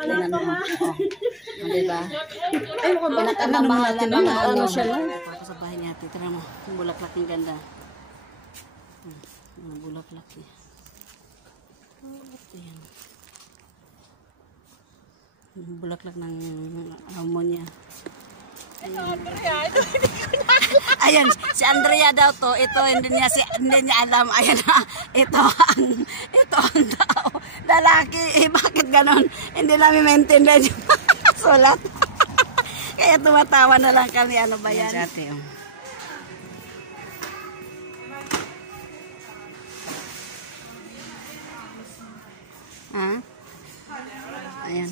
Tingnan mo. Oh, diba? Pinakamamahal na mga ano siya lang. Ako sa bahay niya. Tira mo. Yung bulaklak ng ganda. Yung bulaklak niya. Ayan. Yung bulaklak ng ammonia. Ayan, si Andrea daw to, ito hindi niya alam. Ayan na, ito ang tao. Lalaki, bakit ganon? Hindi namin maintindihan yung sulat. Kaya tumatawa na lang kami, ano ba yan? Ayan, ate, oh. Ha? Ayan.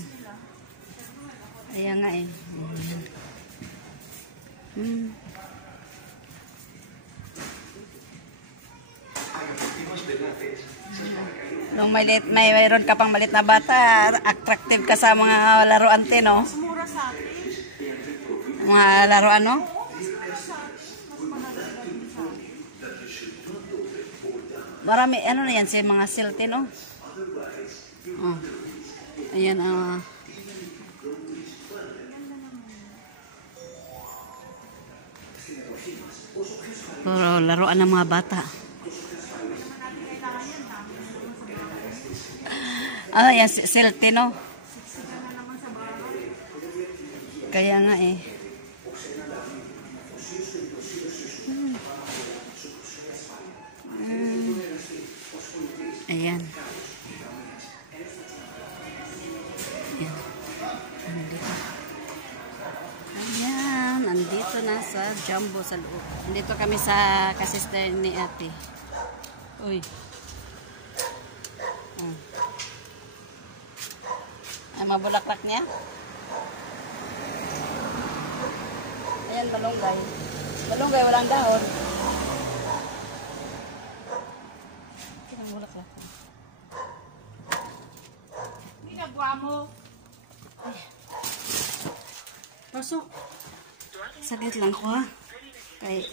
Ayan nga eh. Nung mayroon ka pang malit na bata, attractive ka sa mga laruan din, no? Mga laruan, no? Marami, ano na yan, si mga silte, no? Oh. Ayan, puro laruan ng mga bata. Ano yan, silte, no? Kaya nga eh. Ayan. Ayan. Ayan. Andito na sa Jumbo sa loob. Andito kami sa kasister ni ate. Uy. Ay, mabulaklak niya. Ayan, balonggay. Balonggay, walang dahon. Ayan, bulaklak. Ginagawa mo. Pasok. Saglit lang ko ha. Kay